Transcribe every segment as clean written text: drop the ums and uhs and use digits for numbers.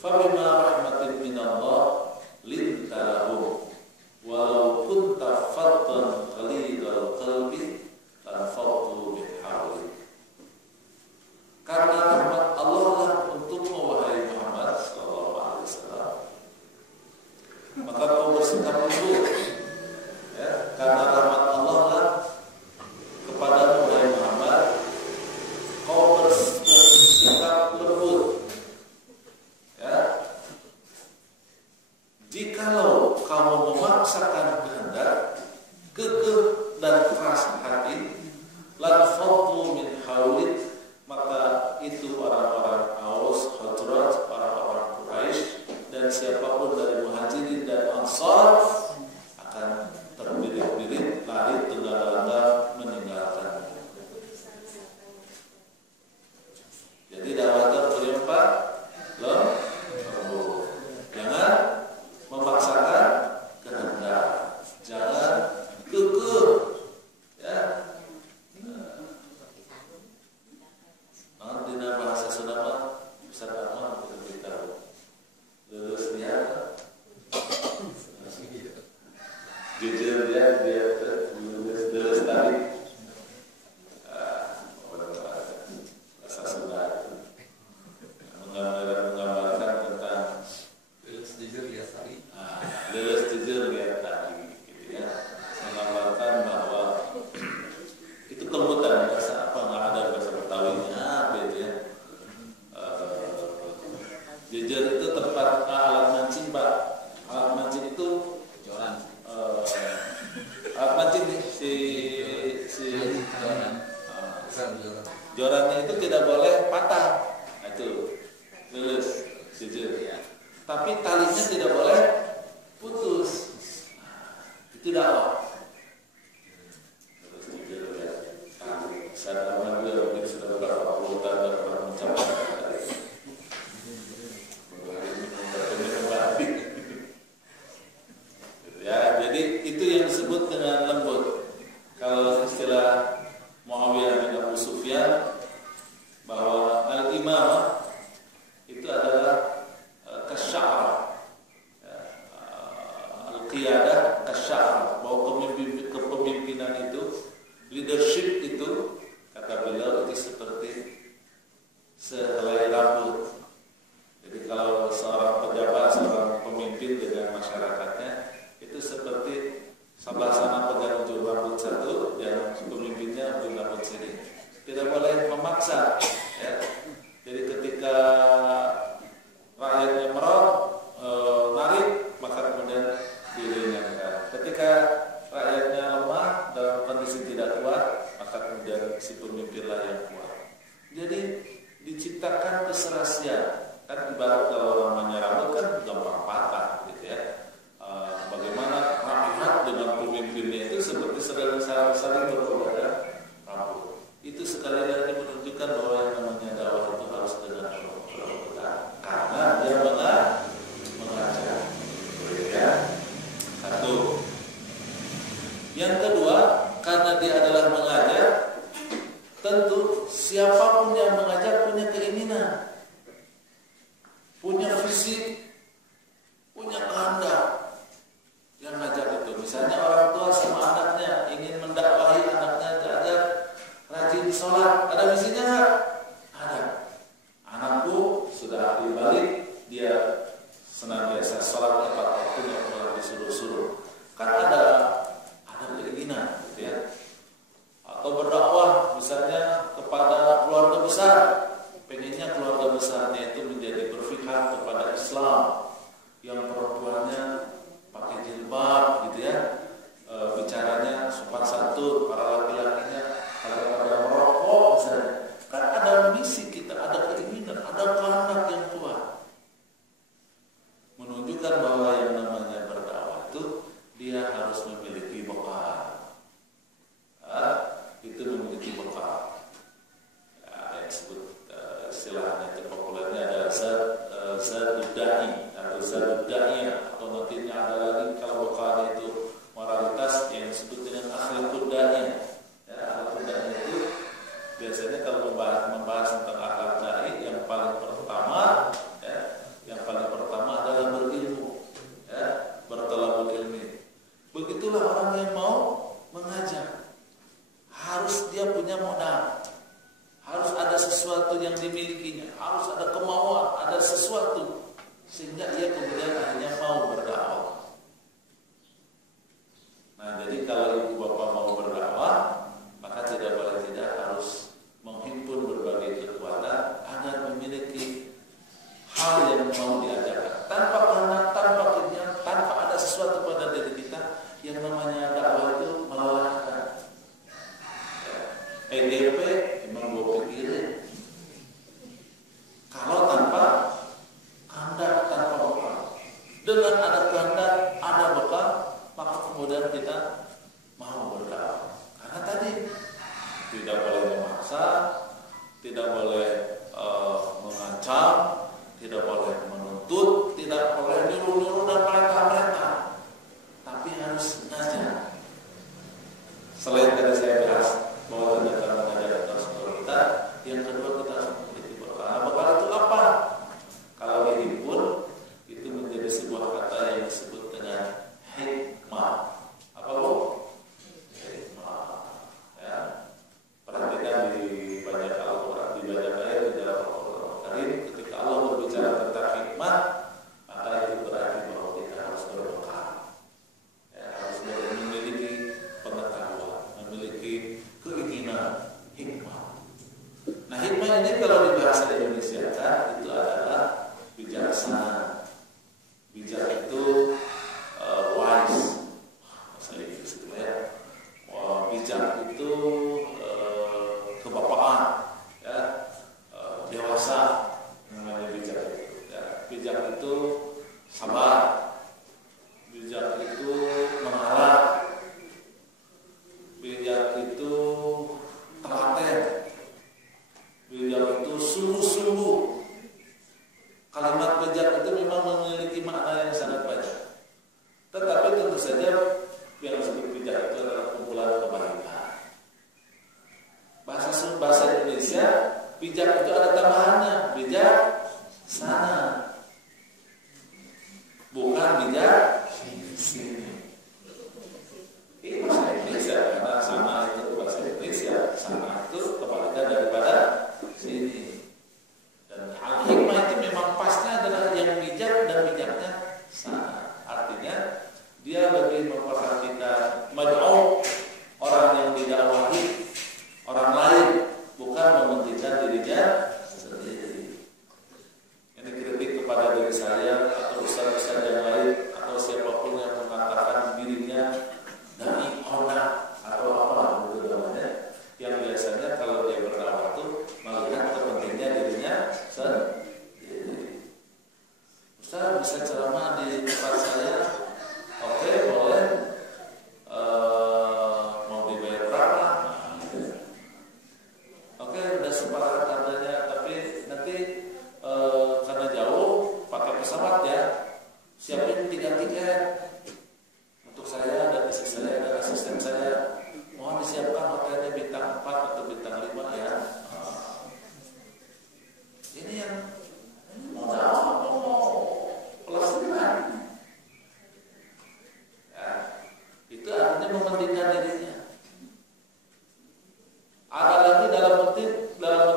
Fabima rahmatin minallah linta lahum walau kunta faddan ghalidhal qalbi lanfaddu min hawlik. Karena rahmat Allah lah untukmu wahai Muhammad sallallahu alaihi wasallam, maka kau bersikap lembut, ya, karena rahmat Allah lah kepadamu wahai Muhammad, kau bersikap lembut. Ya, jikalau kamu memaksakan kehendak, kekeh dan keras hati, lanfaddu min haulik, maka itu orang-orang Aus, Khazraj, orang-orang Quraisy dan siapapun dari Muhajirin dan Ansar akan terbirit-birit lari tegak-tegak meninggalkan. Jadi dakwah terlimpah loh. Jangan memaksakan kehendak, jangan kekeh, ya. Dina bahasa Sunda Ustaz Ahmad beritahu lulus dia, jujur dia lulus tadi bahasa Sunda menggambarkan tentang lulus jujur dia tadi, gitu ya, menggambarkan bahwa itu kelembutan bahasa apa, nggak ada bahasa Betawinya gitu ya. Jujur itu tempat alat mancing, Pak. Alat mancing itu joran. Alat mancing nih si jorannya itu tidak boleh patah. Nah, itu lulus jujur ya. Tapi talinya tidak boleh putus. Itu dakwah. Lulus jujur ya. Sadar manusia mungkin sudah berapa puluh tahun dan pernah mencapai ya. Jadi itu yang disebut dengan lembut. Kalau istilah Muawiyah bin Abu Sufyan, bahwa al-imamah itu adalah kasya'ar, al-qiyadah kasya'ar, bahwa kepemimpinan itu, leadership itu, kata beliau, itu seperti sehelai rambut. Jadi kalau seorang pejabat, seorang pemimpin dengan masyarakatnya, itu seperti sebelah sana pegang ujung rambut satu, dan pemimpinnya ujung rambut sini. Tidak boleh memaksa, ya. Jadi ketika rakyatnya merot, narik, maka kemudian diringankan. Ketika rakyatnya lemah dalam kondisi tidak kuat, maka kemudian si pemimpinlah yang kuat. Jadi diciptakan keserasian. Kan ibarat kalau namanya rambut kan gampang patah gitu ya. Bagaimana rakyat dengan pemimpinnya itu seperti saling berkobar rambut. Itu sekali lagi menunjukkan bahwa yang namanya dakwah itu harus dengan kelembutan, karena dia mengajar. Ya. Satu. Yang kedua, karena dia adalah mengajar, tentu siapapun yang mengajar punya keinginan, punya visi, punya kehendak. Yang ngajar itu, misalnya orang tua sama anaknya ingin mendakwahi anaknya diajar rajin sholat, ada visinya nggak? Ada. Anakku sudah ahli balik, dia senantiasa sholat tepat waktu yang telah disuruh-suruh. Kan ada keinginan, gitu ya. Atau berdakwah misalnya kepada keluarga besar, pengennya keluarga besarnya itu menjadi berpihak kepada Islam, yang mau diajarkan. Tanpa kehendak, tanpa keinginan, tanpa ada sesuatu pada diri kita, yang namanya dakwah itu melelahkan. EDP memang gue pikirin. Kalau tanpa kehendak, tanpa bekal. Dengan ada kehendak, ada bekal, maka kemudian kita mau berdakwah. Karena tadi tidak boleh memaksa, tidak boleh mengancam, tidak boleh menuntut, tidak boleh nyuruh-nyuruh dan merintah-merintah. Tapi harus sengaja. Selain tadi saya bahas bahwa ternyata mengajar terus kita, yang kedua kita harus memiliki bekal. Nah, bekal itu apa? Kalau ini pun itu menjadi sebuah kata yang disebut dengan hikmah. Apa bu? Hikmah. Ya. Perhatikan di banyak Al-Quran, di banyak ayat di dalam Al-Quran Karim, ketika Allah berbicara tentang hikmah, maka itu berarti bahwa kita harus berbekal. Ya, harus memiliki pengetahuan, memiliki keinginan hikmah. Nah, hikmah ini kalau di bahasa Indonesia itu adalah bijaksana. Bijak itu wise, bahasa Inggris itu ya. Bijak itu kebapaan, ya, dewasa, namanya bijak itu. Ya. Bijak itu sabar, bijak itu mengalah, bijak itu telaten, bijak itu sungguh-sungguh. Kalimat bijak itu memang memiliki makna yang sangat banyak. Tetapi tentu saja yang disebut bijak itu adalah kumpulan kebaikan. Bahasa Indonesia, bijak itu ada tambahannya, bijak sana. Bukan bijak sini. Ini bahasa Indonesia, karena sana itu bahasa Indonesia, sana itu kebalikan daripada sini. Dan al-hikmah itu memang pasnya adalah yang bijak dan bijaknya sana. Artinya dia lebih memperhatikan mad'u, orang yang didakwahi, orang lain, bukan mementingkan dirinya sendiri. Ini kritik kepada diri saya atau ustaz-ustaz yang lain atau siapapun yang mengatakan dirinya dai ona atau apa itu namanya, yang biasanya kalau dia berdakwah itu melihat kepentingan dirinya sendiri. Ustaz bisa ceramah di tempat saya, oke, boleh. Mau dibayar berapa? Oke, udah sepakat harganya, tapi nanti karena jauh pakai pesawat ya, siapin 3 tiket untuk saya dan istri saya dan asisten saya. Mohon disiapkan hotelnya bintang 4 atau bintang 5 ya. Ini yang mau pelesiran. Ya, itu artinya mementingkan dirinya. Ada lagi dalam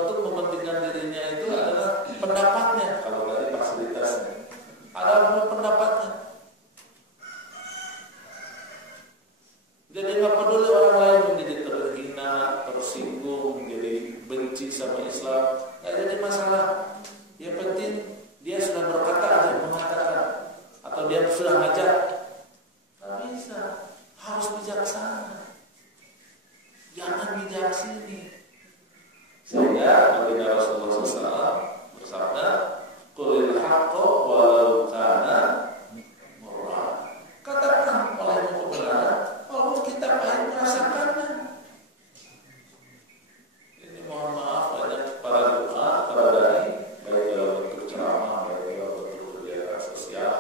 bentuk mementingkan dirinya itu adalah pendapatnya. Kalau tadi fasilitasnya, ada pendapatnya. Jadi nggak peduli orang lain menjadi terhina, tersinggung, menjadi benci sama Islam, nggak jadi masalah. Yang penting dia sudah berkata, dia mengatakan, atau dia sudah ngajak. Nggak bisa, harus bijaksana. Jangan bijak sini. Sehingga baginda Rasulullah SAW bersabda, "Qulil haqqo walau kana murra." Katakan olehmu kebenaran, walaupun kita pahit merasakannya. Ini mohon maaf banyak para doa, para dai, baik dalam bentuk ceramah, baik dalam bentuk kegiatan sosial,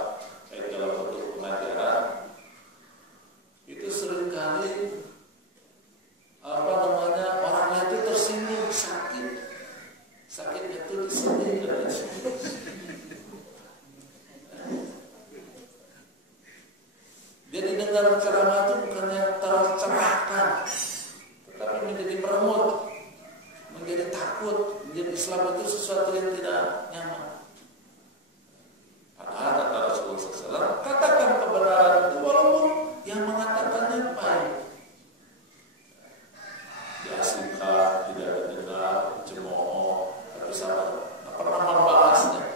baik dalam bentuk pengajaran, itu seringkali orang lain itu tersinggung, sakitnya itu di sini. Dia didengar ceramah itu bukannya tercerahkan, tetapi menjadi meremut, menjadi takut, menjadi Islam itu sesuatu yang tidak nyaman. Padahal kata Rasulullah SAW, katakan kebenaran itu walaupun yang mengatakannya baik. Diasingkan, tidak didengar, cemooh, tapi sama pernah membahasnya.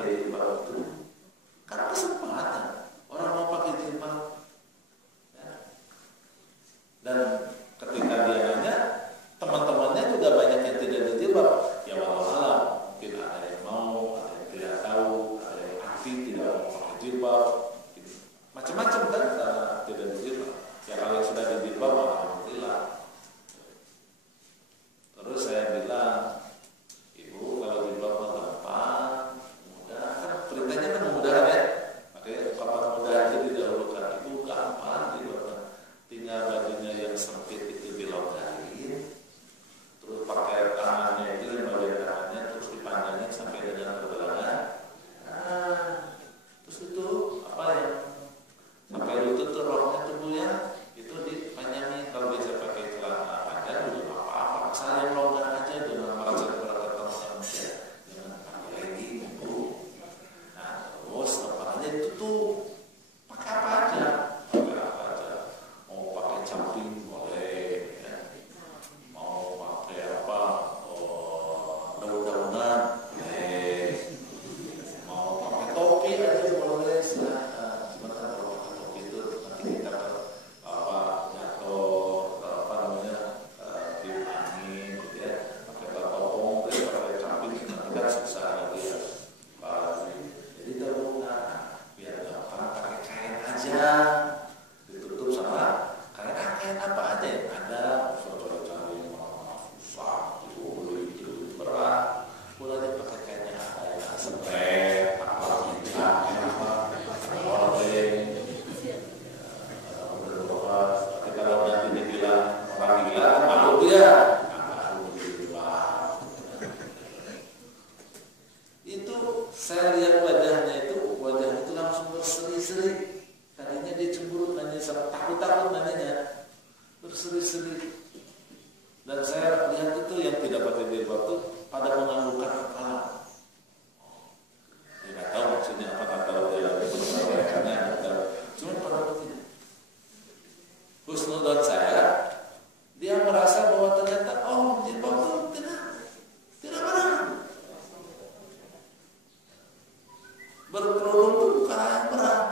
pakai jilbab itu kan kesempatan orang mau pakai jilbab ya. Dan ketika dia nanya, teman-temannya juga banyak yang tidak berjilbab. Ya walau alam, mungkin ada yang mau, ada yang tidak tahu, ada yang anti tidak mau pakai jilbab, gitu. Macam-macam kan tidak berjilbab. Ya kalau yang sudah berjilbab, alhamdulillah. Terus saya bilang, ibu kalau jilbab gampang, mudah kan perintahnya kan mudah ya. Makanya kapan mudah itu didahulukan. Ibu gampang jilbab, tinggal bajunya yang sempit itu dilonggarin, terus pakai tangannya itu yang bagian tangannya terus dipanjangin sampai dengan pergelangan. Nah, terus itu apa yang sampai lutut tuh roknya tubuhnya itu dipanjangin. Kalau bisa pakai celana panjang juga apa-apa, asal yang longgar aja dengan merasa berat manusia, jangan pakai lagi ibu. Nah terus apalagi itu tuh pakai apa aja, pakai apa aja, mau pakai camping boleh ya. Mau pakai apa, daun-daunan boleh, mau pakai topi aja boleh, silahkan. Sebentar kalau pakai topi itu nanti kita apa jatuh apa namanya tiup angin gitu ya. Pakai batopong, pakai camping nanti kan susah lagi ya. Jadi daunan biar gampang pakai kain aja, ditutup sama kain apa aja yang ada. Cari susah itu berat, mulai pakai kainnya ada yang sepret apa tidak apa boleh. Tapi kalau nanti dibilang orang gila kan malu dia. Itu saya lihat wajahnya itu langsung berseri-seri. Tadinya dia cemburu, nanya takut-takut nanya, berseri-seri. Dan saya lihat itu yang tidak pakai jilbab itu pada menganggukkan kepala. Dia nggak tahu maksudnya apa, nggak tahu dia berkata-katanya, cuma pada begini. Husnudon saya, dia merasa bahwa ternyata jilbab itu tidak berat. Berkerudung itu bukan yang berat.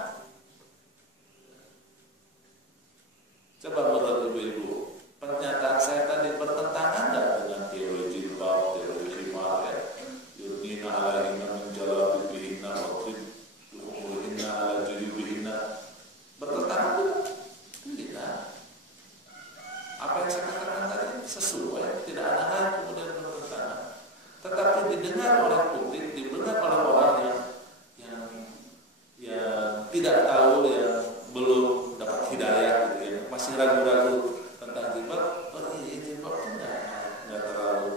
Coba menurut ibu-ibu, pernyataan saya tadi bertentangan nggak dengan teori jilbab, teori khimar ya? Yudnina alaihinna min jalabibihinna wa khidduhurihinna ala juyubihinna. Bertentangan tidak? Tidak. Apa yang saya katakan tadi sesuai, tidak ada hal kemudian bertentangan. Tetapi didengar oleh publik, didengar oleh orang yang tidak tahu, yang belum dapat hidayah gitu ya, masih ragu-ragu tentang jilbab. Jilbab itu nggak terlalu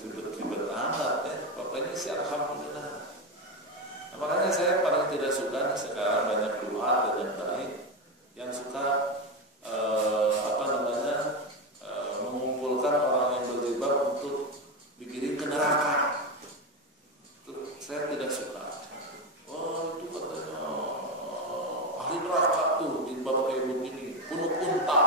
ribet-ribet amat ya. Pokoknya sih alhamdulillah. Nah, makanya saya paling tidak suka nih sekarang banyak duat dan baik yang suka mengumpulkan orang yang berjilbab untuk dikirim ke neraka. Itu saya tidak suka. Itu katanya ahli neraka tuh jilbab kayak begini, penuh unta.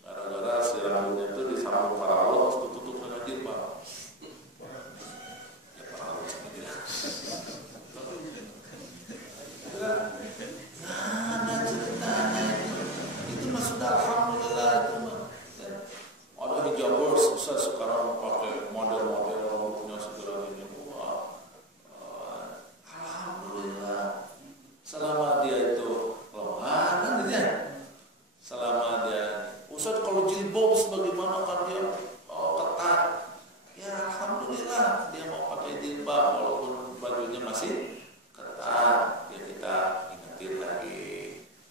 Gara-gara si rambutnya itu disambung paralon terus tutup dengan jilbab. Ya paralon sendiri ya. Nah ceritanya itu mah sudah alhamdulillah itu mah. Ada hijabers susah sekarang pakai model-model rambutnya segala ini. Alhamdulillah. Selama dia itu lemah kan dia. Selama dia Ustaz kalau jilbab sebagaimana kan dia ketat. Ya alhamdulillah dia mau pakai jilbab walaupun bajunya masih ketat. Ya kita ingetin lagi.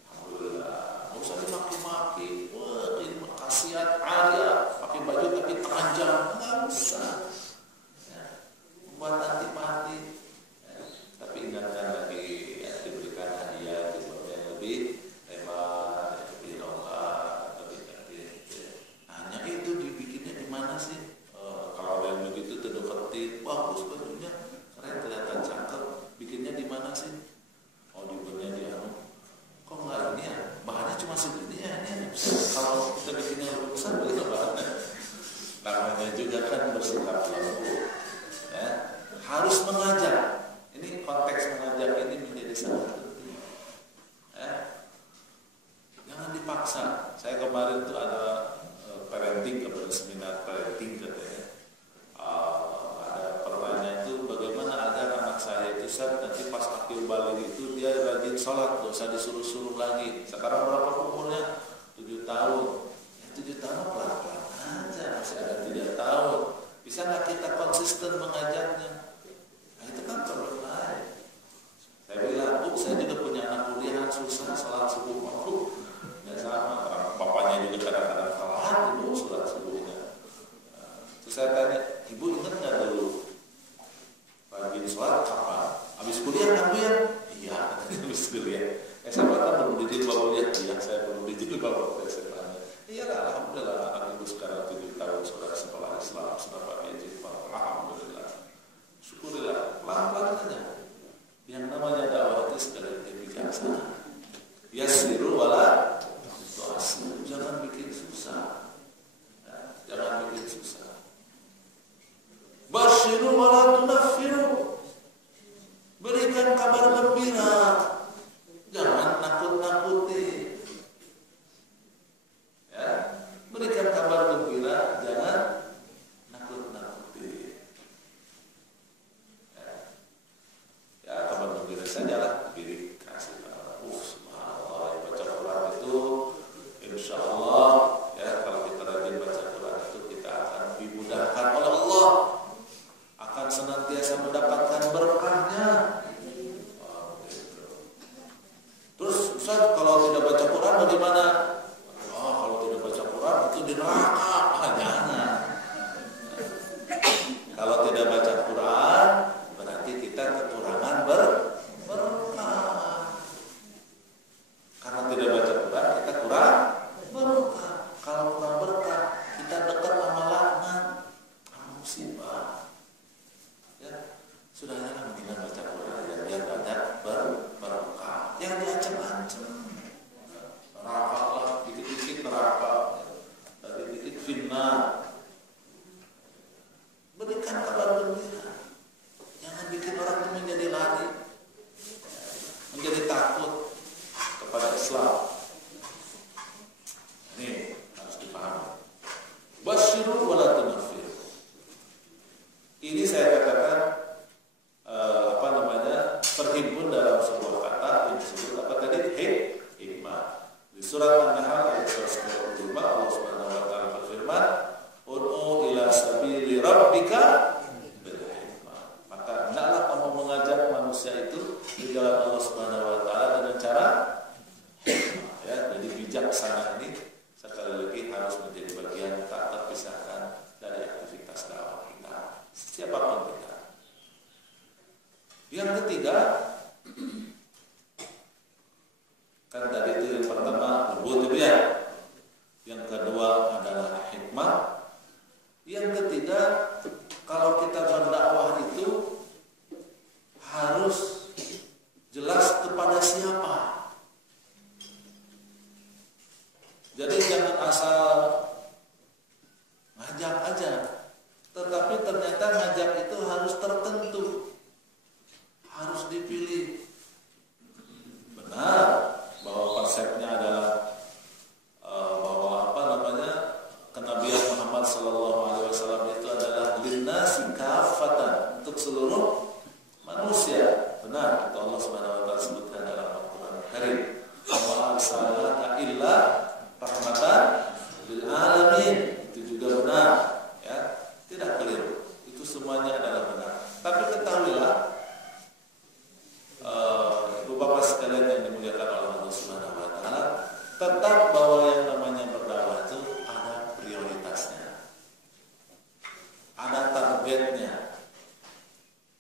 Alhamdulillah. Nggak usah dimaki-maki. Wah ini khasiat Arya pakai baju tapi teranjang. Nggak usah. Ya, buat antipati. Ya, tapi ingatkan lagi ya, diberikan hadiah jilbabnya yang lebih lebar, lebih longgar, lebih cantik. Hanya itu dibikinnya di mana sih? Kalau ada yang begitu terdeketin, bagus bajunya, keren kelihatan cakep. Bikinnya di mana sih? Dibuatnya di kok nggak ini ya? Bahannya cuma segini ya ini. Kalau kita bikinnya lebih besar, bagaimana bahannya? Namanya juga kan bersikap lembut, ya. sholat, gak usah disuruh-suruh lagi. Sekarang berapa umurnya? 7 tahun. 7 tahun pelan-pelan aja, masih ada 3 tahun. Bisa nggak kita konsisten mengajarnya? Nah, itu kan problem lain. Saya bilang, Bu, saya juga punya anak kuliah susah sholat subuh. Ya sama, bapaknya juga kadang-kadang kalah Ibu sholat subuhnya. Terus saya tanya, Ibu ingat nggak dulu pagi sholat kapan? Habis kuliah kan Bu ya? Iya, habis kuliah. SMA kan belum dijilbab kuliah. Iya, saya belum dijilbab waktu SMA. Iya lah, alhamdulillah anak Ibu sekarang 7 tahun sudah sekolah Islam, sudah pakai jilbab. Alhamdulillah. Syukurillah, pelan-pelan saja. Yang namanya dakwah itu sekali lagi bijaksana. Yassiru wala tu'assiru. Jangan bikin susah. Ya, jangan bikin susah. Basyiru wala tunaffiru. Berikan kabar gembira. Jangan nakut-nakuti. Ya, berikan kabar gembira, jangan nakut-nakuti. Ya, kabar gembira saja lah. Diri kasih tahu. Subhanallah, baca Quran itu insya Allah ya, kalau kita rajin baca Quran itu kita akan dimudahkan oleh Allah, akan senantiasa mendapatkan berkahnya. Terus Ustaz, kalau tidak baca Quran bagaimana? Oh, kalau tidak baca Quran itu di neraka. Jangan. Kalau tidak baca Quran berarti kita kekurangan berkah. Karena tidak baca Quran kita kurang berkah. Kalau kurang berkah kita dekat sama laknat, musibah. Ya, sudah jangan mendingan baca Quran aja biar banyak berkah. Yang diancam-ancam neraka lah, dikit-dikit neraka, dikit-dikit fitnah. Berikan kabar gembira. Jangan bikin orang itu menjadi lari, menjadi takut kepada Islam. Ini harus dipahami. Basyiru wala tunaffiru. Ini saya katakan terhimpun dalam sebuah kata yang disebut apa tadi? Hikmah. Di surat An-Nahl ayat 125 Allah Subhanahu wa taala berfirman, "Ud'u ila sabili rabbika bil hikmah." Maka hendaklah kamu mengajak manusia itu di jalan Allah Subhanahu wa taala dengan cara hikmah. Ya, jadi bijaksana ini sekali lagi harus menjadi bagian tak terpisahkan dari aktivitas dakwah kita, siapapun kita. Yang ketiga, kan tadi itu yang pertama lembut itu ya. Yang kedua adalah hikmah. Yang ketiga, kalau kita berdakwah itu harus jelas kepada siapa. Jadi jangan asal ngajak aja. Tetapi ternyata ngajak itu harus tertentu. Harus dipilih. Benar bahwa konsepnya adalah bahwa kenabian Muhammad SAW itu adalah linnasi kafatan, untuk seluruh manusia. Benar, itu Allah Subhanahu wa taala sebutkan dalam Al-Qur'an Karim. Wa arsalnaka illa rahmatan lil alamin. Itu juga benar, ya. Tidak keliru. Itu semuanya adalah benar. Tapi ketahuilah Bapak sekalian yang dimuliakan oleh Allah Subhanahu wa taala, tetap bahwa yang namanya berdakwah itu ada prioritasnya. Ada targetnya.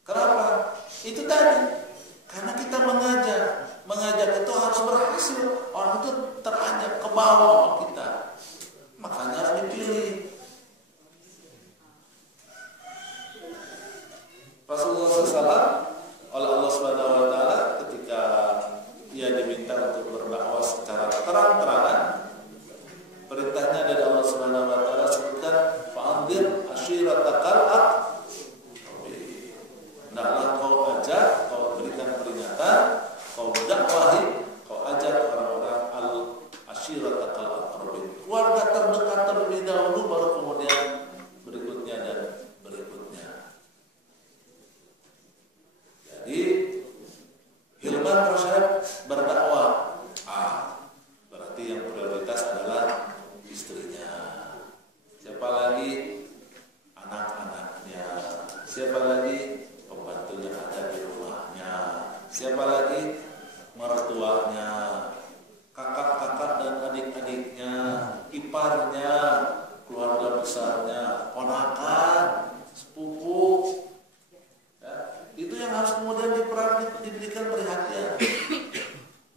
Kenapa? Itu tadi. Karena kita mengajak itu harus berhasil. Orang itu terajak ke bawah kita. Makanya harus dipilih. Rasulullah SAW oleh Allah Subhanahu wa taala ketika ia diminta untuk berdakwah secara terang-terangan, perintahnya dari Allah Subhanahu wa taala sebutkan fa'anzir ashiratakal aqrabin. Hendaklah kau ajak, kau berikan peringatan, kau dakwahi, kau ajak orang-orang ashiratakal aqrabin. Keluarga terdekat terlebih dahulu, baru kemudian berikutnya dan berikutnya. Jadi Siapa lagi? Pembantu yang ada di rumahnya. Siapa lagi? Mertuanya, kakak-kakak dan adik-adiknya, iparnya, keluarga besarnya, ponakan, sepupu. Ya, itu yang harus kemudian diberikan perhatian.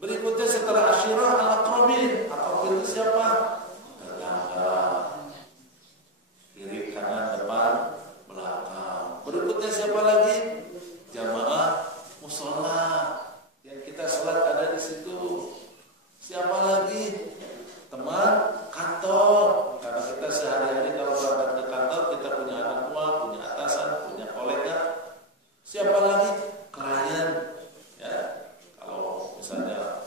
Berikutnya setelah asyirah al-aqrabin. Aqrabin itu siapa? Tetangga, kiri, kanan, depan, belakang. Berikutnya siapa lagi? Jamaah musola yang kita sholat ada di situ. Siapa lagi? Teman kantor. Karena kita sehari-hari kalau berangkat ke kantor kita punya anak buah, punya atasan, punya kolega. Siapa lagi? Klien. Ya, kalau misalnya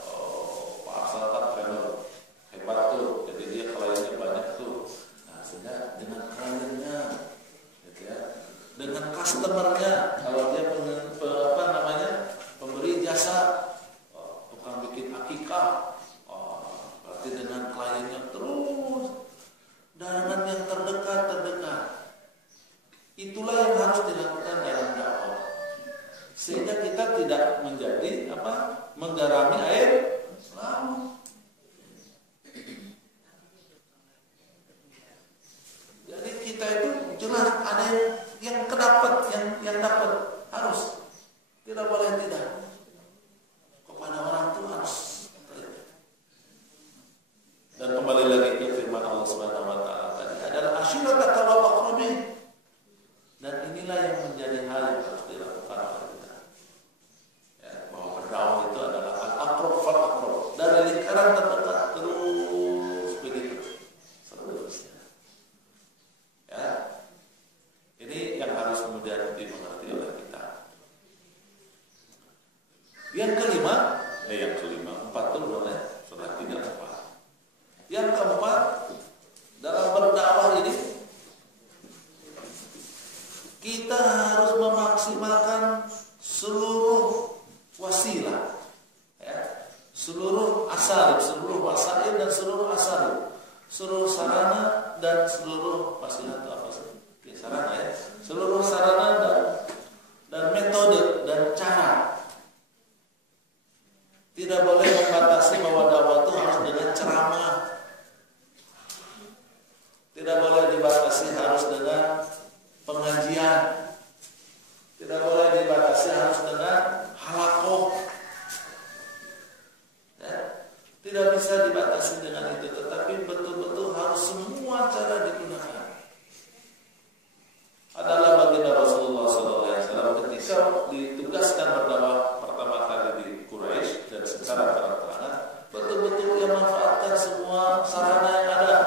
Pak Arsal kan hebat tuh, jadi dia kliennya banyak tuh. Nah, sehingga dengan kliennya, gitu ya, dengan customernya, kalau dia pemberi jasa, tukang bikin akikah, berarti dengan kliennya terus, dengan yang terdekat. Itulah yang harus dilakukan dalam dakwah, sehingga kita tidak menjadi menggarami air laut. Jadi kita itu jelas ada yang kedapat, yang dapat harus, tidak boleh tidak. Kepada orang itu harus. Dan kembali lagi ke firman Allah Subhanahu wa taala tadi adalah asyirata wal aqrabin. Dan inilah yang menjadi hal yang harus dilakukan oleh kita. Ya, bahwa berdakwah itu adalah al-aqrab fal aqrab, dari lingkaran terdekat terus begitu seterusnya. Ya. Ini yang harus kemudian dimengerti oleh kita. Yang kelima, empat itu boleh, sudah tidak apa. Yang keempat, dalam berdakwah ini kita harus memaksimalkan seluruh wasilah, ya, seluruh asalib, seluruh wasail dan seluruh asalib, seluruh sarana dan seluruh wasilah itu apa sih? Sarana, ya, seluruh sarana dan metode dan cara. Tidak boleh membatasi bahwa dakwah itu harus dengan ceramah. Tidak boleh dibatasi harus dengan pengajian. Tidak boleh dibatasi harus dengan halaqah. Ya, tidak bisa dibatasi dengan itu, tetapi betul-betul harus semua cara digunakan. Adalah baginda Rasulullah SAW ketika ditugaskan berdakwah pertama kali di Quraisy dan secara terang-terangan betul-betul dia manfaatkan semua sarana yang ada,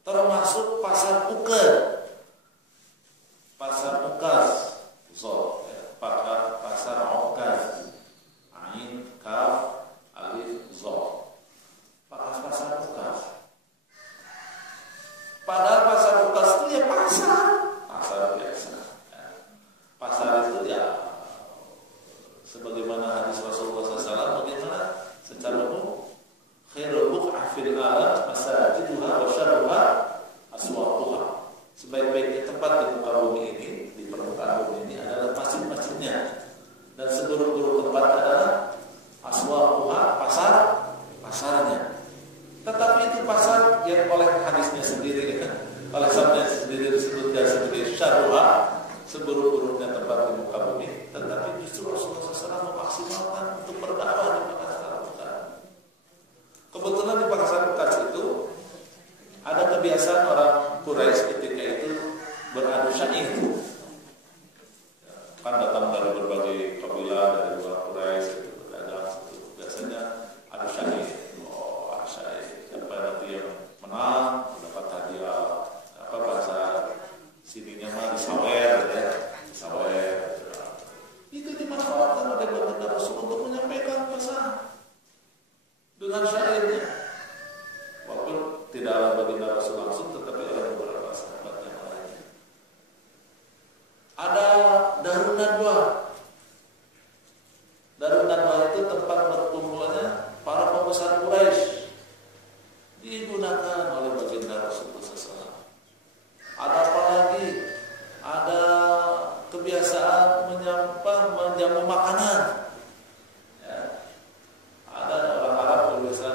termasuk pasar Ukaz, pasar Ukaz, Ain Kaf Alif Zo, pasar Ukaz. Padahal pasar Ukaz itu ya pasar biasa. Pasar itu ya sebagaimana hadis Rasulullah SAW, bagaimana secara umum khairul buq'ah fil alam masajiduha wa syarruha aswaquha. Sebaik-baiknya tempat di muka bumi ini, di permukaan bumi ini adalah masjid-masjidnya, dan seburuk-buruk tempat adalah aswaquha, pasarnya. Tetapi itu pasar yang oleh hadisnya sendiri, oleh sabdanya sendiri disebutkan sebagai syarruha, seburuk-buruknya tempat di muka bumi. Tetapi justru Rasulullah SAW memaksimalkan untuk berdakwah di pasar Ukaz. Kebetulan di pasar Ukaz itu ada kebiasaan orang Quraisy ketika itu beradu syair. Kan datang dari berbagai kabilah dari luar Quraisy itu berdagang itu. Biasanya adu syair. Adu syair. Siapa nanti yang menang mendapat hadiah. Bahasa sininya mah disawer, ya. menjamu makanan. Ya. Ada orang Arab biasa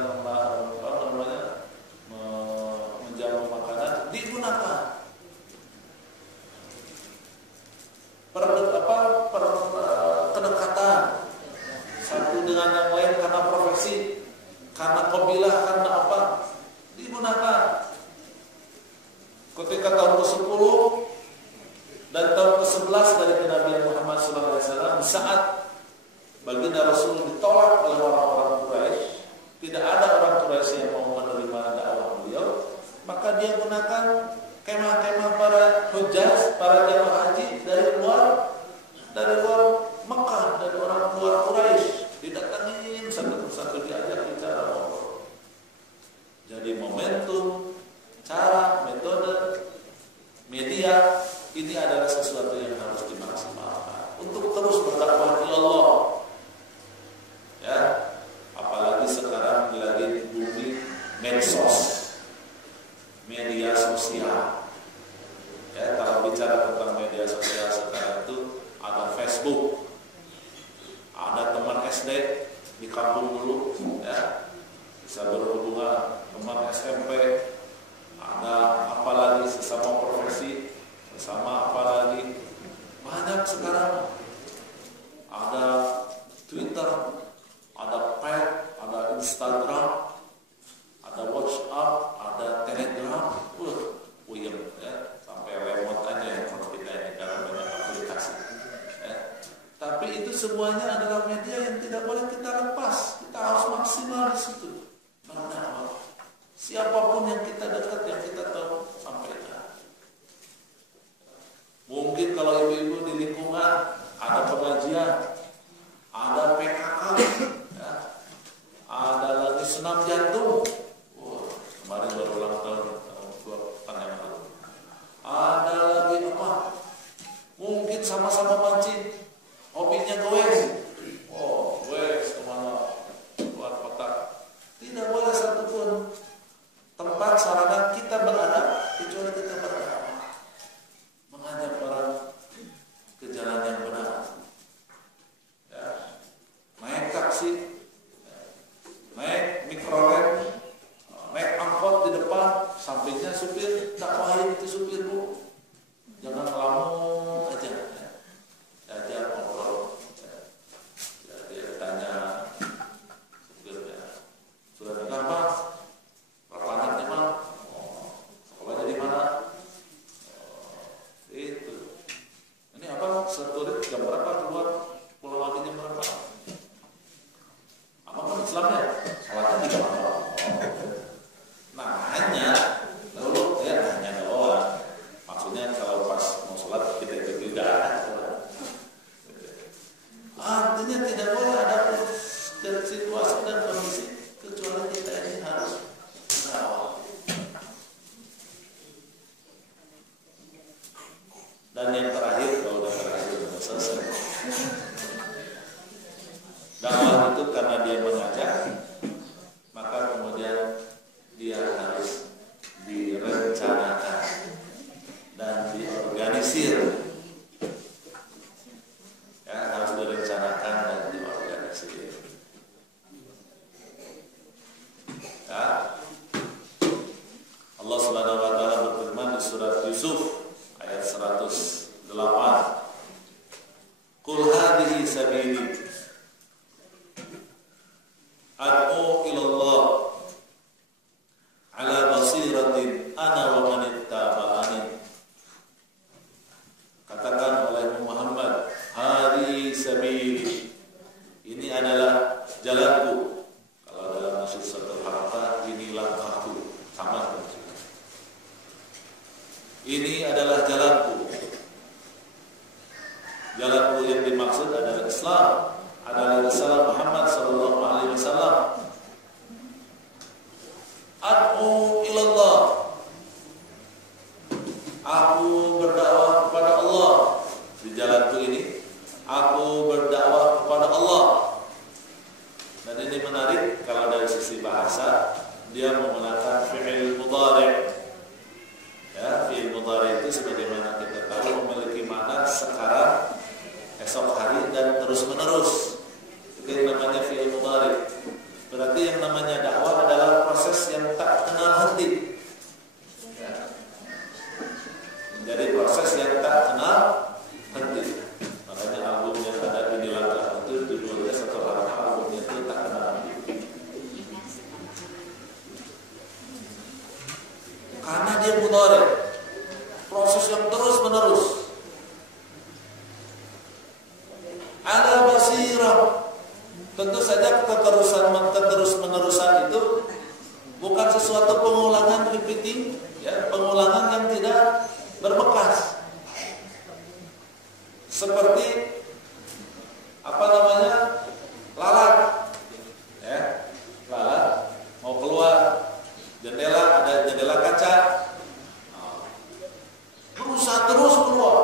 menjamu makanan digunakan. Kedekatan satu dengan yang lain karena profesi, karena kabilah, karena apa digunakan. Ketika tahun ke-10 dan tahun ke-11 dari kenabian Muhammad SAW, saat baginda Rasul ditolak oleh orang-orang Quraisy, tidak ada orang Quraisy yang mau menerima dakwah beliau, maka dia gunakan kemah-kemah para hujjaj, para jamaah haji dari luar Mekah, dari orang luar Quraisy, didatangin satu persatu, diajak bicara ngobrol. Jadi momentum, cara, metode, media ini adalah sesuatu yang harus dimaksimalkan untuk terus berdakwah kepada Allah. Ya, apalagi sekarang lagi bumi medsos, media sosial. Ya, kalau bicara tentang media sosial sekarang itu ada Facebook, ada teman SD di kampung dulu, ya, bisa berhubungan, teman SMP, ada apalagi sesama profesi, sesama apalagi banyak sekarang. Ada Twitter, ada Pet, ada Instagram, ada WhatsApp, ada Telegram, puyeng ya, sampai remote aja ya kalau kita ini karena banyak aplikasi. Ya. Tapi itu semuanya adalah media yang tidak boleh kita lepas. Kita harus maksimal di situ. Berdakwah. Siapapun yang kita dekat, yang kita tahu, sampaikan. Mungkin kalau ibu-ibu di lingkungan ada pengajian, ada PKK, ya, ada lagi senam jantung. Kemarin baru ulang tahun 2 tahun yang lalu. Ada lagi apa? Mungkin sama-sama mancing, hobinya goes. Goes kemana? Luar kota. Tidak boleh satupun tempat sarana kita berada kecuali kita berada mengajak orang ke jalan yang benar. Ya. Naik taksi, naik mikrolet, naik angkot di depan, sampingnya supir, dakwahin itu supir bu, jangan ngelamun aja, ya. Ngobrol, ya. Dia tanya supirnya, sudah nikah mas? Berapa anaknya mas? Sekolahnya di mana? Itu. Ini apa? Seturit jam berapa keluar? Pulang lagi jam berapa? Apa kan Islamnya? Sholatnya di mana? Nanya, lalu ya nanya doang. Maksudnya kalau pas mau sholat kita itu tidak. Artinya tidak boleh ada situasi dan kondisi kecuali kita ini harus berawal. Dan yang terakhir, kalau udah terakhir sudah selesai. Dakwah itu karena dia mengajak, maka kemudian dia harus direncanakan dan diorganisir. Ya, harus direncanakan dan diorganisir. Ya. Allah Subhanahu wa taala berfirman di surat Yusuf ayat 108. Qul hadhihi sabili ad'u ila Allah ala basiratin ana wa man ittaba'ani. Katakan oleh Muhammad, hadhihi sabili, ini adalah jalanku. Kalau dalam maksud satu harta, ini langkahku, sama seperti itu. Ini adalah jalanku. Jalanku yang dimaksud adalah Islam, adalah risalah Muhammad sallallahu alaihi wasallam. Ad'u ilallah, aku berdakwah kepada Allah. Di jalanku ini aku berdakwah kepada Allah. Dan ini menarik kalau dari sisi bahasa, dia menggunakan fi'il mudhari'. Ya, fi'il mudhari' itu sebagaimana kita tahu memiliki makna sekarang, esok hari. terus-menerus. Itu yang namanya fi'il mudhari. Berarti yang namanya dakwah adalah proses yang tak kenal henti. Menjadi proses yang tak kenal henti. Makanya album yang ada di Langkah itu judulnya satu langkah, albumnya itu tak kenal henti. Karena dia mudhari, proses yang terus-menerus. Ala basirah. Tentu saja keterus-menerusan itu bukan sesuatu pengulangan repeating, ya, pengulangan yang tidak berbekas. Seperti lalat, ya, lalat mau keluar jendela, ada jendela kaca, berusaha terus keluar,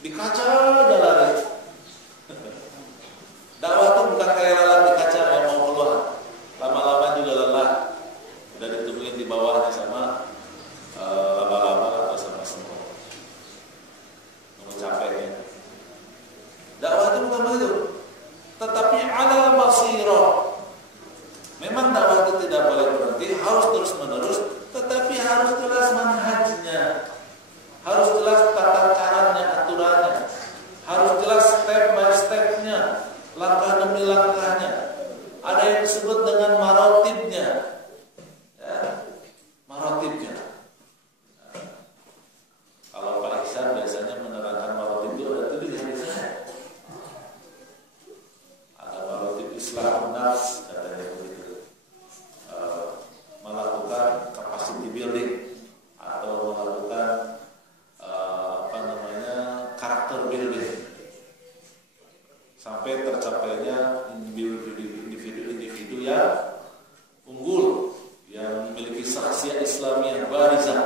di kaca aja lari. Dakwah itu bukan kayak lalat di kaca yang mau keluar, lama-lama juga lelah, udah ditungguin di bawahnya sama laba-laba atau sama semut, nunggu capeknya. Dakwah itu bukan begitu, tetapi ala basirah. Memang dakwah itu tidak boleh berhenti, harus terus menerus, tetapi harus jelas manhajnya, harus jelas tata caranya, aturannya, harus jelas step by stepnya, langkah demi langkahnya. Ada yang disebut dengan marotibnya, ya, marotibnya. Kalau Pak Ihsan biasanya menerangkan marotib itu ada tulis di sana. Ada marotib Islam nafs, katanya begitu. Melakukan capacity building atau melakukan karakter building sampai tercapainya individu yang unggul, yang memiliki syakhsiyah Islamiyah barizah,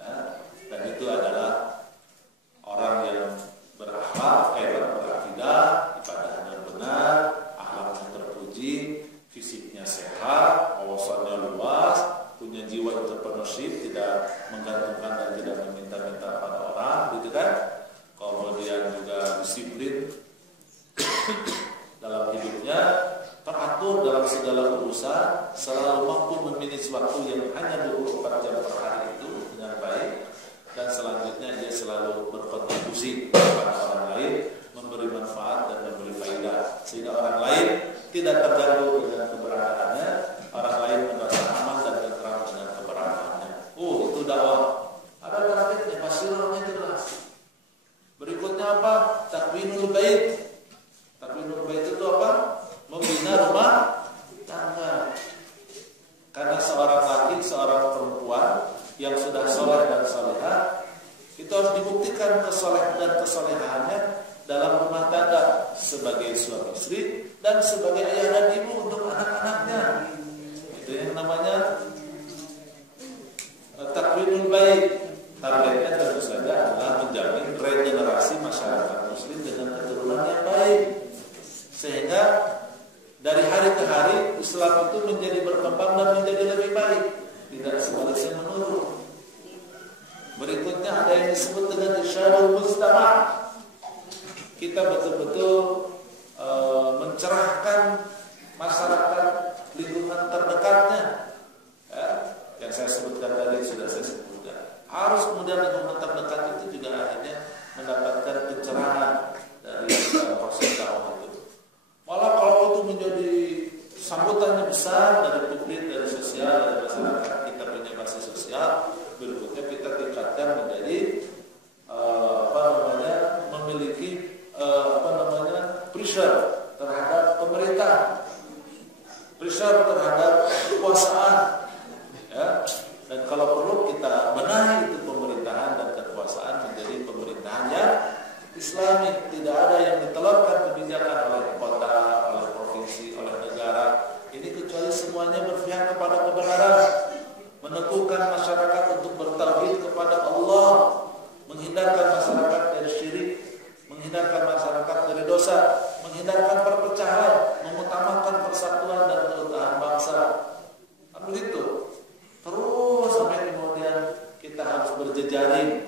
ya, dan itu adalah orang yang berakhlak, berakidah, ibadahnya benar, akhlaknya terpuji, fisiknya sehat, wawasannya luas, punya jiwa entrepreneurship, tidak menggantungkan dan tidak meminta-minta pada orang, gitu kan? Kemudian juga disiplin dalam hidupnya, teratur dalam segala urusan, selalu mampu memanage waktu yang hanya 24 jam per hari itu dengan baik, dan selanjutnya dia selalu berkontribusi kepada orang lain, memberi manfaat dan memberi faedah, sehingga orang lain tidak terganggu dengan keberadaannya, orang lain merasa aman dan tentram dengan keberadaannya. Itu dakwah. Ada targetnya, basirahnya jelas. Berikutnya apa? Takwinul bait. Takwinul bait itu apa? Membina rumah tangga. Karena seorang laki, seorang perempuan yang sudah soleh dan solehah, itu harus dibuktikan kesolehan dan kesolehannya dalam rumah tangga sebagai suami istri dan sebagai ayah dan ibu untuk anak-anaknya. Itu yang namanya takwinul bait. Targetnya tentu saja adalah menjamin regenerasi masyarakat muslim dengan keturunan yang baik, sehingga dari hari ke hari Islam itu menjadi berkembang dan menjadi lebih baik, tidak sebaliknya menurun. Berikutnya ada yang disebut dengan irsyadul mujtama'. Kita betul-betul mencerahkan masyarakat lingkungan terdekatnya, ya, yang saya sebutkan tadi sudah saya sebutkan. Harus kemudian lingkungan terdekat itu juga akhirnya mendapatkan pencerahan dari proses dakwah itu. Malah kalau itu menjadi sambutannya besar dari publik, dari sosial, dari masyarakat, kita punya basis sosial, berikutnya kita tingkatkan menjadi memiliki pressure terhadap pemerintah, pressure terhadap kekuasaan, ya. Dan kalau perlu kita benahi itu pemerintahan dan kekuasaan menjadi pemerintahan yang Islami. Tidak ada yang ditelurkan kebijakan oleh kota, oleh provinsi, oleh negara ini kecuali semuanya berpihak kepada kebenaran, meneguhkan masyarakat untuk bertauhid kepada Allah, menghindarkan masyarakat dari syirik, menghindarkan masyarakat dari dosa, menghindarkan perpecahan, mengutamakan persatuan dan keutuhan bangsa. Begitu. Terus sampai kemudian kita harus berjejaring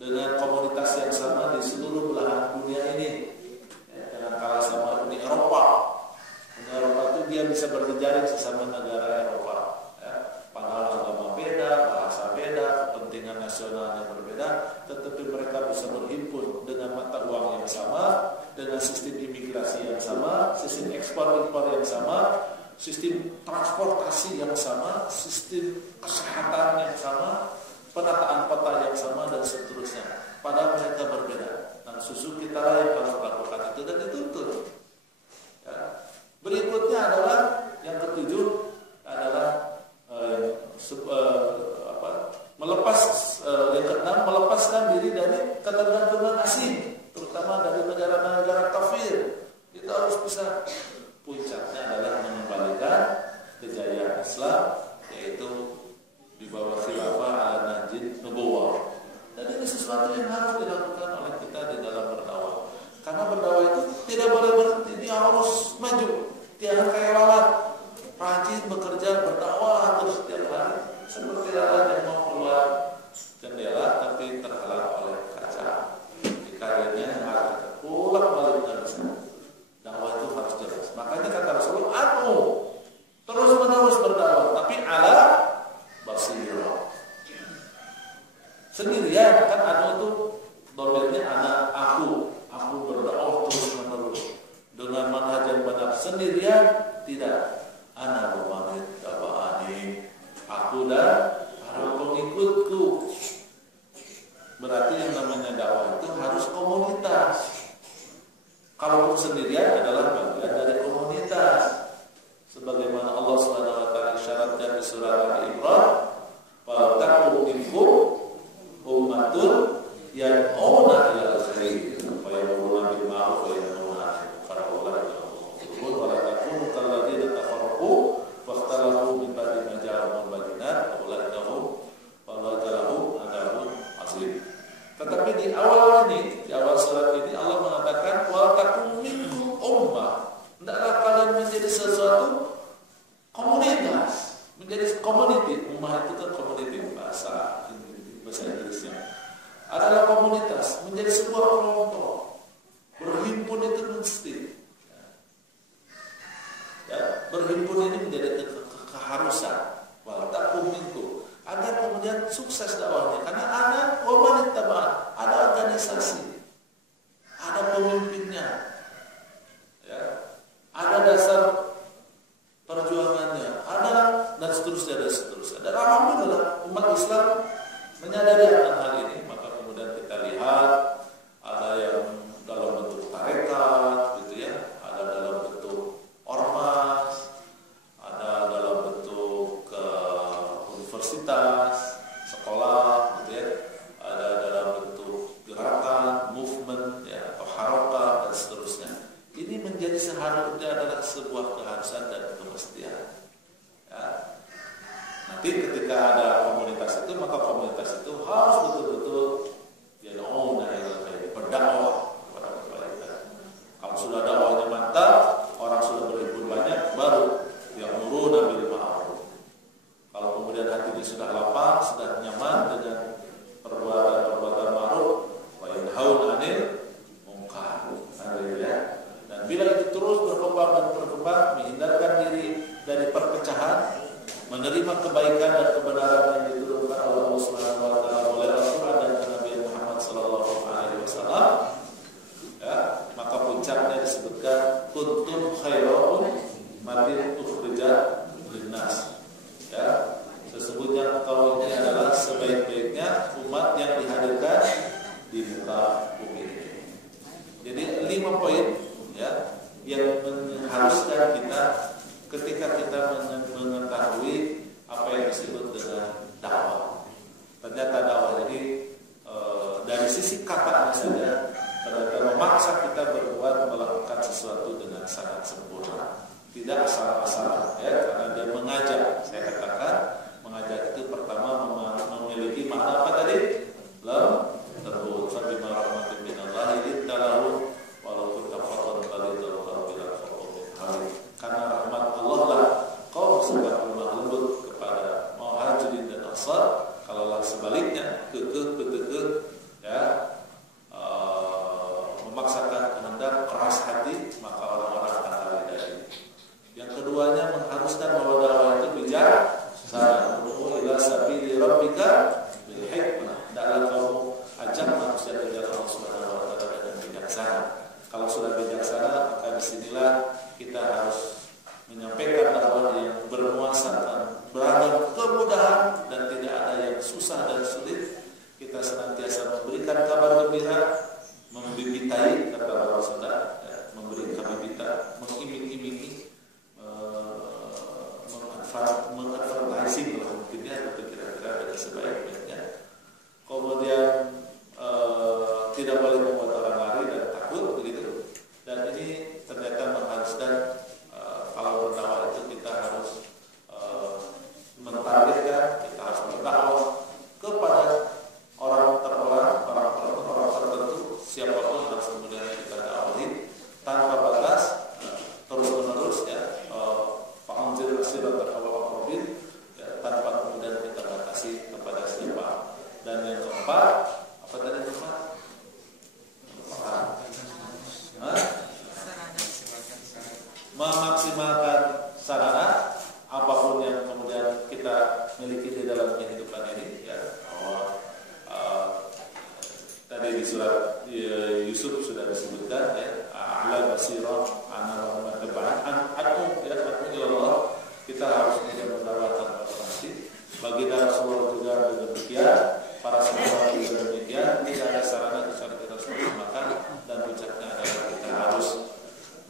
dengan komunitas yang sama di seluruh belahan sistem transportasi yang sama, sistem kesehatan yang sama, penataan kota yang sama dan seterusnya. Padahal mereka berbeda. Dan Suzuki kita yang harus melakukan itu dan dituntut. Ya. Berikutnya adalah yang ketujuh adalah melepas yang keenam, melepaskan diri dari ketergantungan asing, terutama dari negara-negara kafir. Kita harus bisa. Puncaknya adalah mengembalikan kejayaan Islam, yaitu di bawah khilafah al-Najib Nubuwah. Dan ini sesuatu yang harus dilakukan oleh kita di dalam berdakwah. Karena berdakwah itu tidak boleh berhenti, dia harus maju. Tiada kayak lalat, rajin bekerja berdakwah terus setiap hari. Seperti lalat yang mau keluar jendela tapi terhalang oleh kaca. Di karirnya yang harus pulang balik dari sana. Dakwah itu harus jelas. Makanya kata Rasulullah, terus menerus berdakwah, tapi ala basirah. Sendirian kan itu domirnya anak aku berdakwah terus menerus dengan manhaj yang benar. Sendirian tidak. Ana bermanit tabaani, aku dan para pengikutku. Berarti yang namanya dakwah itu harus komunitas. Kalau sendirian adalah bagian dari komunitas. Sebagaimana Allah Subhanahu wa taala isyaratkan di surah Al-Imran, "Wa taqu minkum ummatun yad'una ila al-khair wa ya'muruna bil ma'ruf wa yanhauna 'anil munkar wa la takunu kal ladzina tafarraqu wa ikhtalafu min ba'di ma ja'ahumul bayyinat wa ulaika hum adzabun azim." Tetapi di awal surat ini Allah mengatakan wa takum minkum ummah. Hendaklah kalian menjadi sesuatu komunitas, menjadi community. Ummah itu kan community bahasa Inggrisnya. Adalah komunitas, menjadi sebuah kelompok. Berhimpun itu mesti. Ya, berhimpun ini menjadi keharusan. Wa takum minkum. Agar kemudian sukses dakwahnya. Karena ada organisasi, ada pemimpinnya, ya, ada dasar perjuangannya, ada dan seterusnya. Dan alhamdulillah umat Islam menyadari akan hal ini. Maka kemudian kita lihat ada yang dalam bentuk tarekat, gitu ya, ada dalam bentuk ormas, ada dalam bentuk universitas, sekolah, gitu ya, ada dalam bentuk gerakan, movement, ya, atau harokah dan seterusnya. Ini menjadi seharusnya adalah sebuah keharusan dan kemestian. Ya. Nanti ketika ada komunitas itu, maka komunitas itu harus betul-betul berdakwah kepada kebaikan. Kalau sudah dakwahnya mantap, orang sudah berhimpun banyak, baru ya'muruna bil ma'ruf. Kalau kemudian hatinya sudah lapang, sudah nyaman dengan perbuatan ma'ruf, wa yanhauna 'anil munkar. Dan bila itu terus berkembang, menghindarkan diri dari perpecahan, menerima kebaikan dan kebenaran yang diturunkan oleh Allah Subhanahu wa taala oleh Rasul dan Nabi Muhammad sallallahu alaihi wasallam, ya, maka puncaknya disebutkan kuntum khairum matin ukhrijat linnas. Ya, sesungguhnya engkau ini adalah sebaik-baiknya umat yang dihadirkan di muka bumi ini. Jadi 5 poin, ya, yang mengharuskan kita ketika kita mengetahui apa yang disebut dengan dakwah. Ternyata dakwah ini dari sisi katanya saja ternyata memaksa kita berbuat melakukan sesuatu dengan sangat sempurna, tidak asal-asalan, ya, karena dia mengajak. Saya katakan mengajak itu pertama memiliki makna apa tadi? Lam terhut sambil rahmatin minallahi lintalahu walau kunta fadlan qalidul qalbi la faqum. Karena rahmat Allah lah kau sudah lemah lembut kepada muhajirin dan ansar. Kalaulah sebaliknya kekeh, ya, memaksakan kehendak, keras hati, maka orang-orang akan lari dari. Yang keduanya mengharuskan bahwa dakwah itu bijaksana. Ila sabili rabbika bil hikmah memberikan kabar gembira, membibitai kata orang Sunda, ya, memberikan bibita, mengiming-imingi, mengadvertising lah mungkinnya, itu kira-kira dengan sebaik-baiknya. Kemudian tidak boleh membuat orang lari dan takut begitu. Dan ini ternyata mengharuskan kalau berdakwah itu kita harus mentargetkan, kita harus berdakwah kepada orang tertentu, siapapun harus kemudian kita dakwahi tanpa batas, terus menerus ya, fa'anzir asiratan awal-awal, ya, tanpa kemudian kita batasi kepada siapa. Dan yang keempat, apa tadi yang keempat? Memaksimalkan sarana apapun yang kemudian kita miliki di dalam kehidupan ini, ya. Tadi di surat Yusuf sudah disebutkan, ya, ala basirah ana wa man adu ya Allah, kita harus menjadi pendakwah pasti. Bagi Rasulullah juga demikian, para sahabat juga demikian. Tidak ada sarana kecuali kita harus memaksimalkan, dan puncaknya adalah kita harus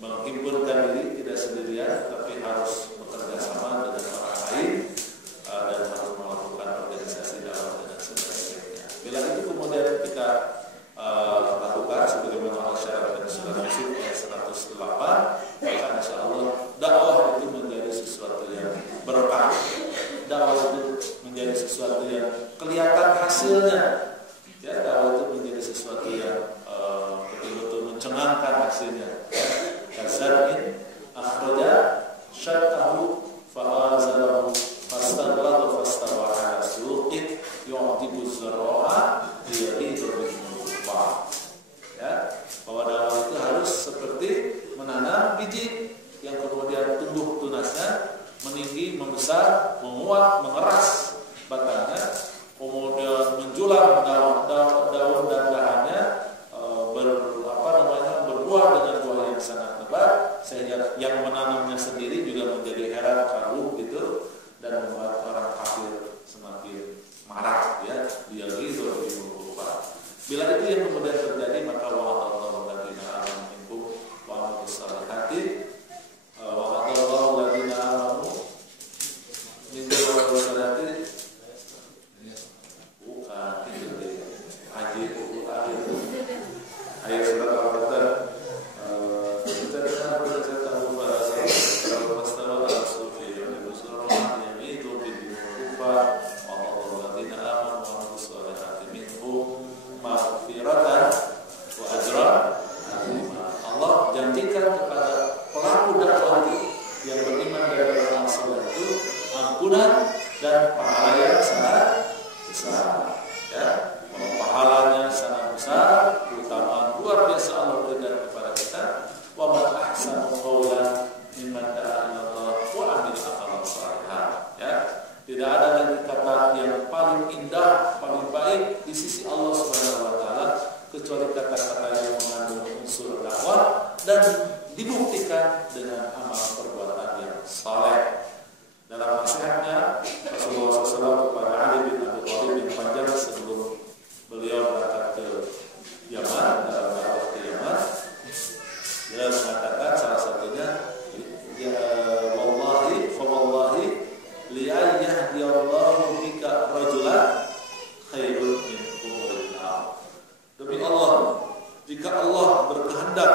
menghimpunkan diri, tidak sendirian, tapi harus bekerja sama dengan orang lain, dan harus melakukan organisasi dakwah dengan sebaik-baiknya. Bila itu kemudian kita lakukan sebagaimana Allah syaratkan di surat Yusuf ayat 108, maka insya Allah dakwah itu menjadi sesuatu yang berkah. Dakwah itu menjadi sesuatu yang kelihatan hasilnya. Ya, dakwah itu menjadi sesuatu yang betul-betul mencengangkan hasilnya. Kasarin akhraja syatahu fa'azalahu fastaghladu fastawa ala suqih yu'tibu zarra'a liyaghidu bil-kuffar. Ya, bahwa dakwah itu harus seperti menanam biji yang kemudian tumbuh tunasnya, meninggi, membesar, menguat, mengeras batangnya, kemudian menjulang daun dan dahannya, berbuah dengan buah yang sangat lebat, sehingga yang menanamnya sendiri juga menjadi heran kagum gitu, dan membuat orang kafir semakin marah, ya. Dia gitu berubah. Bila itu yang kemudian terjadi, maka wa'adallahu alladziina aamanu minkum wa 'amilus shalihati wa'adallahu alladziina aamanu minkum wa 'amilus shalihati bukan itu deh. Ayat surat Al-Baqarah. Allah janjikan kepada pelaku dakwah yang beriman dan beramal saleh itu ampunan dan pahala yang sangat besar. Ya, pahalanya sangat besar, keutamaan luar biasa Allah berikan kepada kita. Wa man ahsanu qawlan mimman da'a ila Allah wa 'amila amalan shalihan. Ya, tidak ada lagi kata yang paling indah, paling baik di sisi Allah Subhanahu wa taala kecuali kata-kata yang mengandung unsur dakwah dan dibuktikan dengan amal perbuatan yang saleh. Dalam nasihatnya Rasulullah SAW kepada Ali bin Abi Thalib yang panjang sebelum beliau berangkat ke Yaman, dalam dakwah ke Yaman, dia mengatakan salah satunya, ya wallahi fa wallahi li yahdiyallahu bika rajulan khairun min umuril ard. Demi Allah, jika Allah berkehendak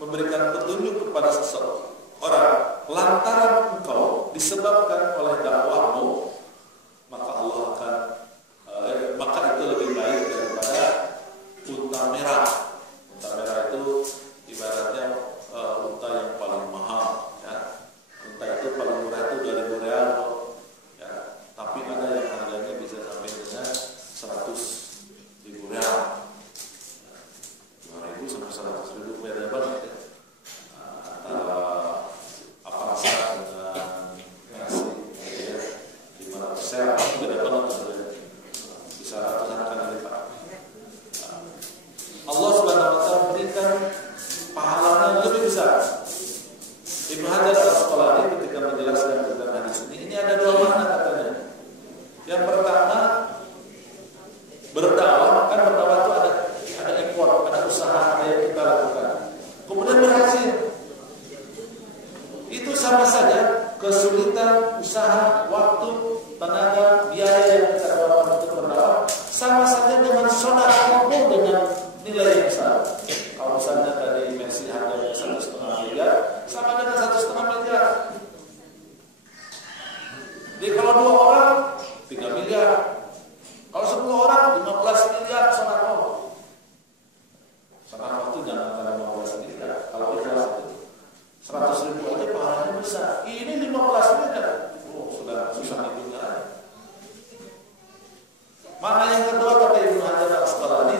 memberikan petunjuk kepada seseorang lantaran engkau disebabkan oleh dakwahmu, maka Allah akan maka itu lebih baik daripada unta merah. Unta merah itu ibaratnya unta yang paling mahal, ya. Unta itu paling murah itu 2.000 real, ya. Tapi ada yang harganya bisa sampai dengan 100.000 real. 2.000 sampai 100.000 beda banget, ya. Antara apa dengan nasi, ya, 500 sel beda banget, bisa ratusan kali lipat. Allah nilai yang sama. Kalau misalnya tadi Messi harganya 1,5 miliar, sama dengan 1,5 miliar. Jadi kalau 2 orang 3 miliar, kalau 10 orang 15 miliar sonakoh. Sonakoh itu jangan antara 15 miliar. Kalau ikhlas itu 100 ribu aja pahalanya besar. Ini 15 miliar. Oh, sudah susah hidupnya. Mana yang kedua kata Ibnu Hajar Al-Asqalani,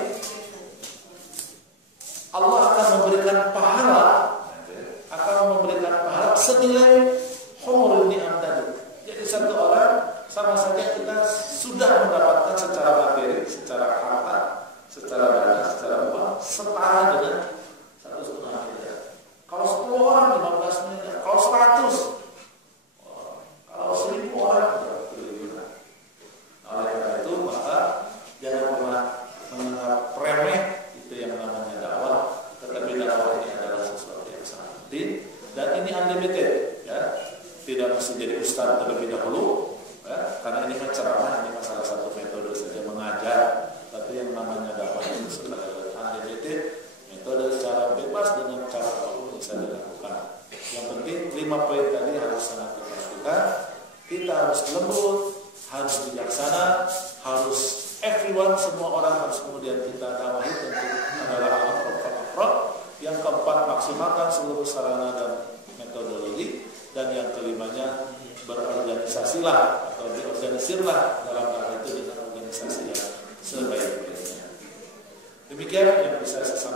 Allah akan memberikan pahala senilai humurul ni'am tadi. Jadi satu orang sama saja kita sudah mendapatkan secara materi, secara harta, secara dana, secara uang setara dengan 1,5 miliar. Kalau 10 orang 15 miliar, kalau 100, kalau 1000 orang triliunan. Oleh karena itu maka jangan pernah menganggap remeh itu yang namanya dakwah, tetapi dakwah ini adalah sesuatu yang sangat penting dan ini unlimited, ya. Tidak mesti jadi ustaz terlebih dahulu, ya. Karena ini ceramah, ini salah satu metode saja mengajar, tapi yang namanya dakwah itu sebenarnya unlimited, metode secara bebas dengan cara apapun bisa dilakukan. Yang penting 5 poin tadi harus sangat diperhatikan. Kita harus lembut, harus bijaksana, harus everyone, semua orang harus kemudian kita dakwahi, tentu adalah al-afraq. Yang keempat, maksimalkan seluruh sarana dan metodologi, dan yang kelimanya berorganisasilah atau diorganisirlah dalam hal itu dengan organisasi yang sebaik-baiknya. Demikian yang bisa saya sampaikan.